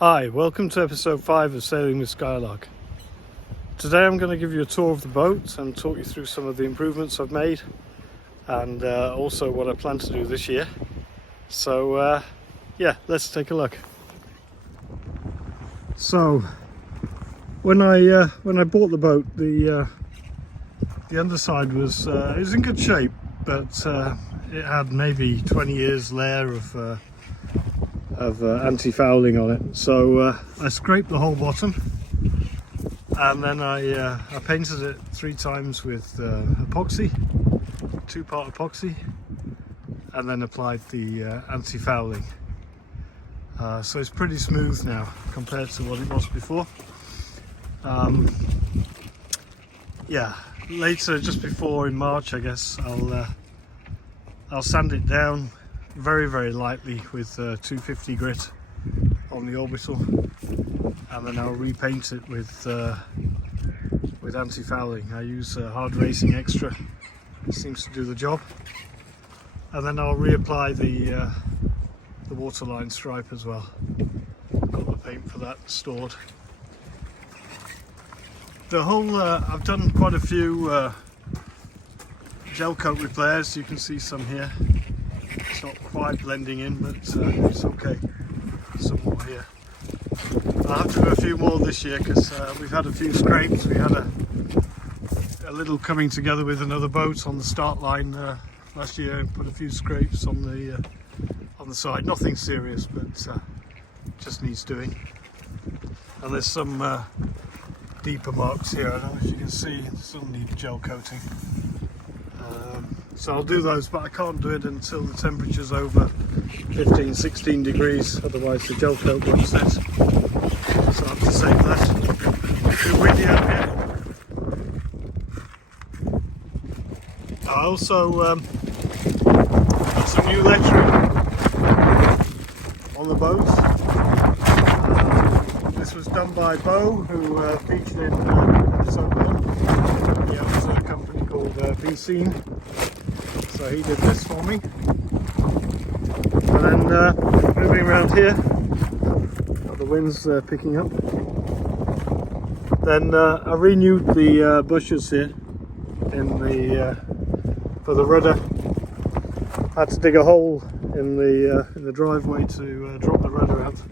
Hi, welcome to episode 5 of Sailing with Skylark. Today I'm going to give you a tour of the boat and talk you through some of the improvements I've made and also what I plan to do this year. So yeah, let's take a look. So when I bought the boat, the underside was it was in good shape, but it had maybe 20 years layer of anti-fouling on it. So I scraped the whole bottom, and then I painted it 3 times with epoxy, 2-part epoxy, and then applied the anti-fouling. So it's pretty smooth now compared to what it was before. Yeah, later, just before in March, I guess I'll sand it down very lightly with 250 grit on the orbital, and then I'll repaint it with anti-fouling. I use Hard Racing Extra, it seems to do the job, and then I'll reapply the waterline stripe as well. Got the paint for that stored. The whole I've done quite a few gel coat repairs. You can see some here. It's not quite blending in, but it's okay. Some more here. I'll have to do a few more this year because we've had a few scrapes. We had a little coming together with another boat on the start line last year, and put a few scrapes on the side. Nothing serious, but just needs doing. And there's some deeper marks here. I don't know if you can see. Still need gel coating. So I'll do those, but I can't do it until the temperature's over 15-16 degrees, otherwise the gel coat won't set. So I have to save that. It's too windy out here. I also got some new lettering on the boat. This was done by Bo, who featured in episode 1. He owns a company called Be Seen. So he did this for me. And then moving around here, the wind's picking up. Then I renewed the bushes here in for the rudder. I had to dig a hole in the driveway to drop the rudder out.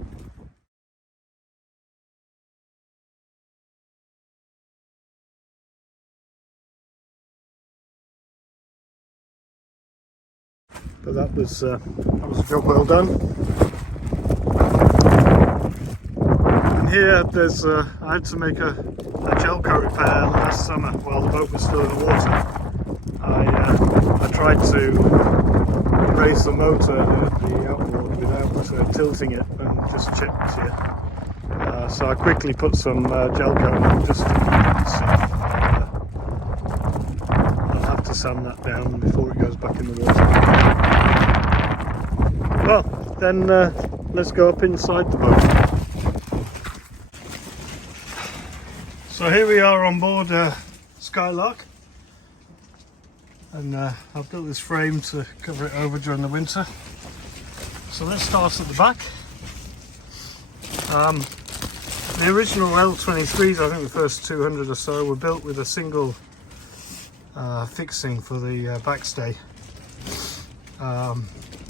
But that was a job well done. And here there's I had to make a gel coat repair last summer while the boat was still in the water. I tried to raise the motor at the outboard without tilting it, and just chipped here. So I quickly put some gel coat on just to keep it safe. I'll have to sand that down before it goes back in the water. Well, then let's go up inside the boat. So here we are on board Skylark, and I've built this frame to cover it over during the winter. So let's start at the back. The original L23s, I think the first 200 or so, were built with a single fixing for the backstay.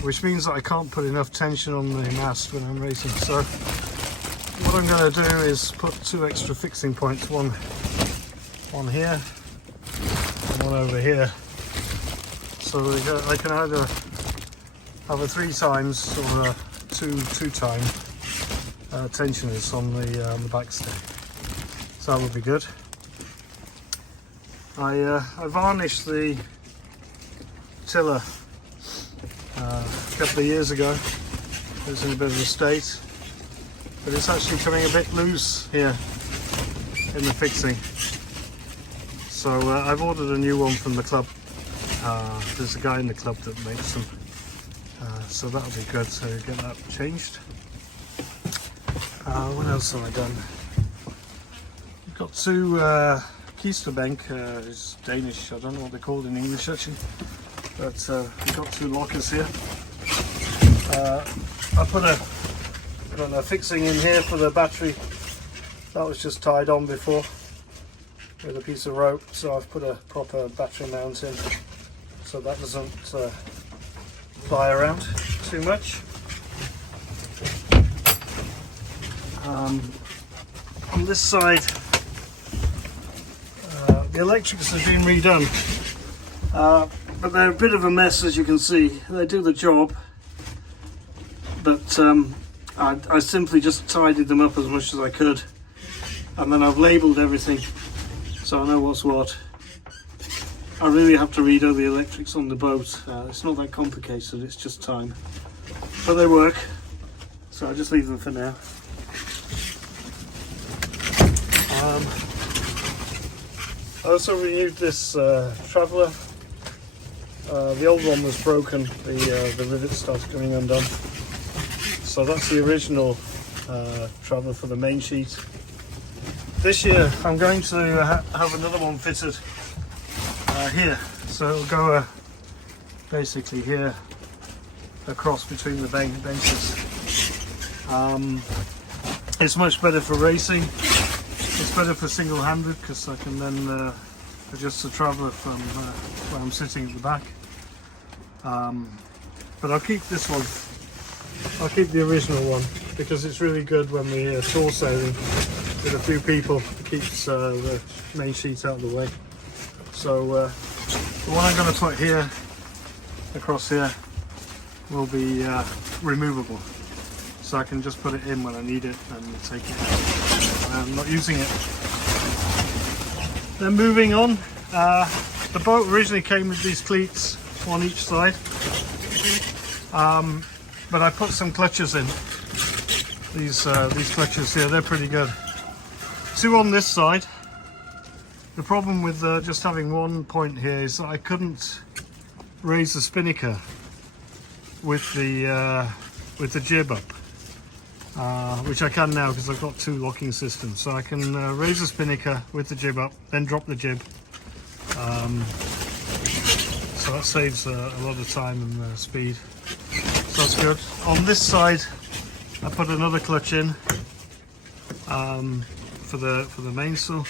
Which means that I can't put enough tension on the mast when I'm racing. So what I'm going to do is put 2 extra fixing points, one here and one over here, so I can either have a 3 times or a 2 time tensioners on the backstay. So that would be good. I varnished the tiller a couple of years ago. It was in a bit of a state, but it's actually coming a bit loose here in the fixing. So I've ordered a new one from the club. There's a guy in the club that makes them, so that'll be good to get that changed. What else have I done? We've got 2 Keisterbank, it's Danish, I don't know what they're called in English actually, but we've got 2 lockers here. I put a Got a fixing in here for the battery. That was just tied on before with a piece of rope, so I've put a proper battery mount in so that doesn't fly around too much. On this side, the electrics have been redone, but they're a bit of a mess, as you can see. They do the job, but I simply just tidied them up as much as I could, and then I've labelled everything so I know what's what. I really have to redo the electrics on the boat. It's not that complicated, it's just time. But they work, so I'll just leave them for now. I also renewed this traveller. The old one was broken, the rivet started coming undone. So that's the original traveller for the main sheet. This year I'm going to have another one fitted here, so it'll go basically here across between the benches. It's much better for racing. It's better for single-handed because I can then adjust the traveller from where I'm sitting at the back. But I'll keep this one. I'll keep the original one because it's really good when we're shore sailing with a few people. It keeps the main sheet out of the way. So the one I'm going to put here, across here, will be removable. So I can just put it in when I need it and take it out. I'm not using it. Then moving on, the boat originally came with these cleats on each side, but I put some clutches in. These clutches here, they're pretty good. Two on this side. The problem with just having one point here is that I couldn't raise the spinnaker with the jib up. Which I can now because I've got two locking systems, so I can raise the spinnaker with the jib up, then drop the jib. So that saves a lot of time and speed. So that's good. On this side, I put another clutch in for the mainsail.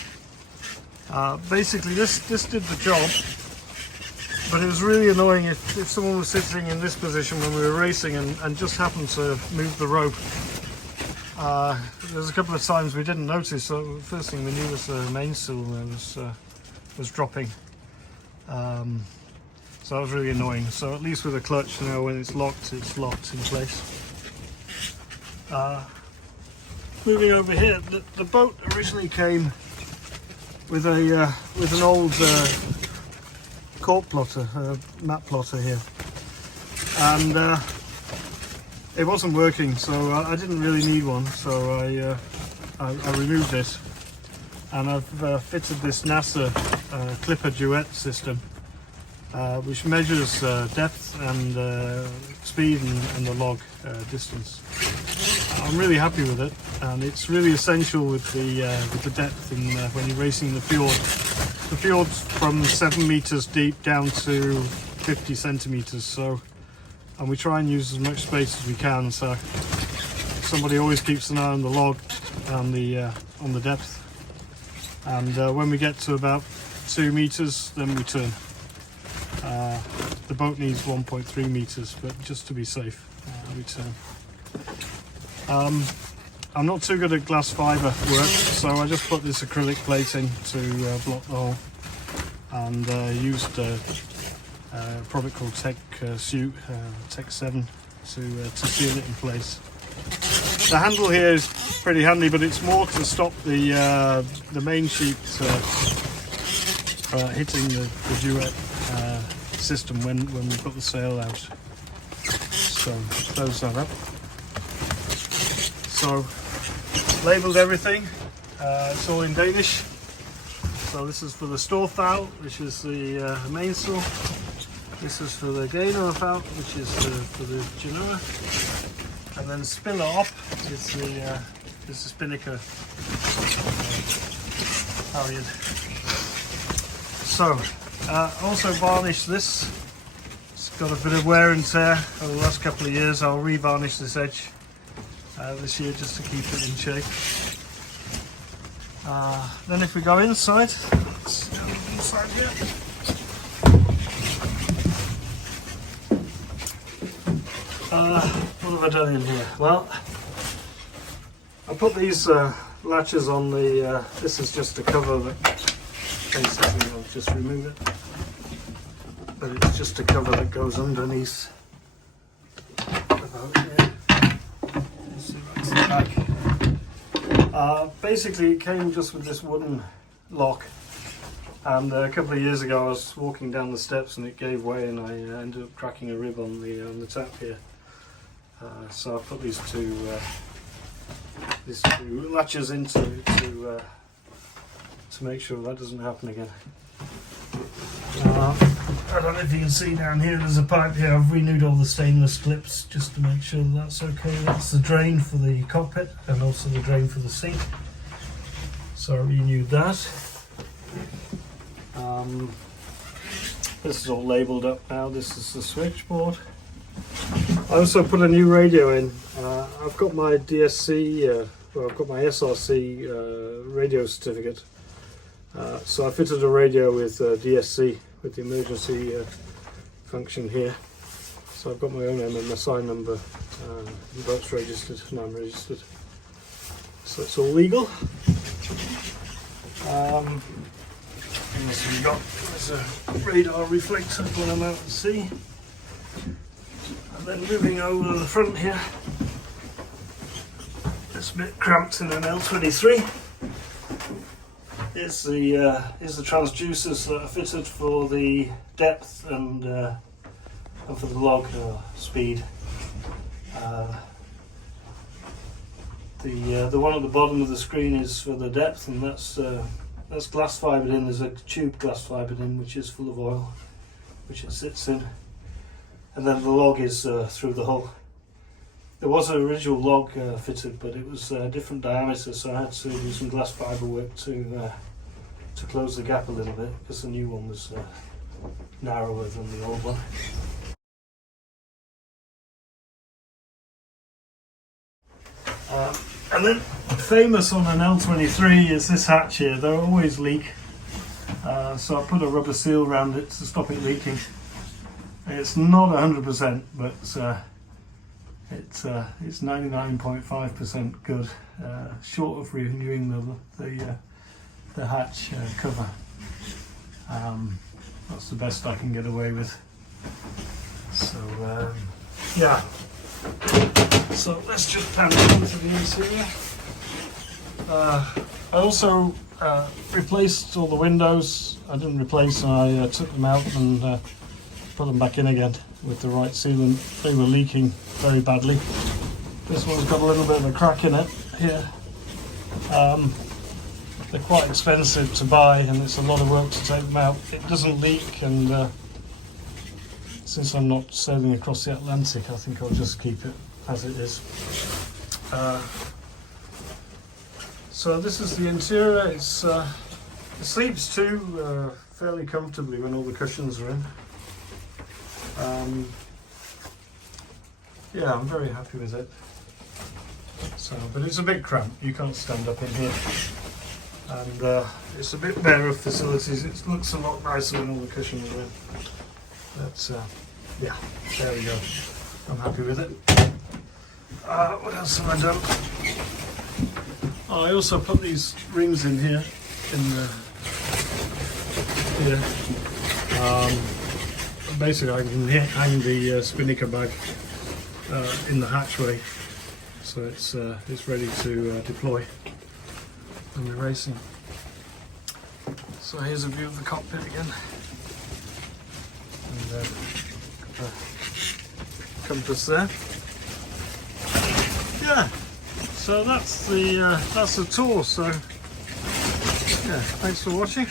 Basically, this did the job, but it was really annoying if someone was sitting in this position when we were racing and just happened to move the rope. There's a couple of times we didn't notice, so the first thing we knew was the mainsail was dropping. So that was really annoying. So at least with a clutch, you know, when it's locked in place. Moving over here, the boat originally came with an old cork plotter, map plotter here, and it wasn't working, so I didn't really need one, so I removed it, and I've fitted this NASA clipper duet system, which measures depth and speed and the log distance. I'm really happy with it, and it's really essential with the depth when you're racing the fjord. The fjord's from 7 meters deep down to 50 centimeters, so. And we try and use as much space as we can, so somebody always keeps an eye on the log and on the depth. And when we get to about 2 meters, then we turn. The boat needs 1.3 meters, but just to be safe, we turn. I'm not too good at glass fibre work, so I just put this acrylic plating to block the hole, and used a product called Tech 7 to seal it in place. The handle here is pretty handy, but it's more to stop the main sheet hitting the duet system when we've got the sail out. So close that up. So labelled everything. It's all in Danish. So this is for the Storfowl, which is the mainsail. This is for the Gainer-fowl, which is for the Genoa, and then spiller up is the spinnaker halyard. So also varnish this. It's got a bit of wear and tear over the last couple of years. I'll re-varnish this edge this year just to keep it in shape. Then if we go inside, let's go inside here. What have I done in here? Well, I put these latches on the, this is just a cover that basically I'll just remove it, but it's just a cover that goes underneath about here. Let's see, that's the back. Basically it came just with this wooden lock, and a couple of years ago I was walking down the steps and it gave way and I ended up cracking a rib on the tap here. So I put these two latches into to make sure that doesn't happen again. I don't know if you can see down here, there's a pipe here. I've renewed all the stainless clips just to make sure that's okay. That's the drain for the cockpit and also the drain for the sink. So I renewed that. This is all labelled up now. This is the switchboard. I also put a new radio in. I've got my DSC, well, I've got my SRC radio certificate. So I fitted a radio with DSC with the emergency function here. So I've got my own MMSI number. The boat's registered and I'm registered. So it's all legal. There's a radar reflector when I'm out at sea. And then moving over the front here, it's a bit cramped in an L23. Here's the transducers that are fitted for the depth and for the log speed. The one at the bottom of the screen is for the depth, and that's glass fibered in. There's a tube glass fibered in which is full of oil, which it sits in. And then the log is through the hull. There was an original log fitted, but it was a different diameter, so I had to do some glass fibre work to close the gap a little bit, because the new one was narrower than the old one. And then famous on an L23 is this hatch here. They always leak, so I put a rubber seal around it to stop it leaking. It's not 100%, but it's 99.5% good, short of renewing the hatch cover. That's the best I can get away with. So yeah. So let's just pan into the interior. I also replaced all the windows. I didn't replace them, I took them out and put them back in again with the right sealant. They were leaking very badly. This one's got a little bit of a crack in it here. They're quite expensive to buy and it's a lot of work to take them out. It doesn't leak, and since I'm not sailing across the Atlantic, I think I'll just keep it as it is. So this is the interior. It sleeps too fairly comfortably when all the cushions are in. Yeah, I'm very happy with it. So, but it's a bit cramped. You can't stand up in here, and it's a bit bare of facilities. It looks a lot nicer when all the cushions are in. But yeah, there we go. I'm happy with it. What else have I done? Oh, I also put these rings in here, basically I can hang the spinnaker bag in the hatchway, so it's ready to deploy when we're racing. So here's a view of the cockpit again, and the compass there. Yeah, so that's the tour. So yeah, thanks for watching.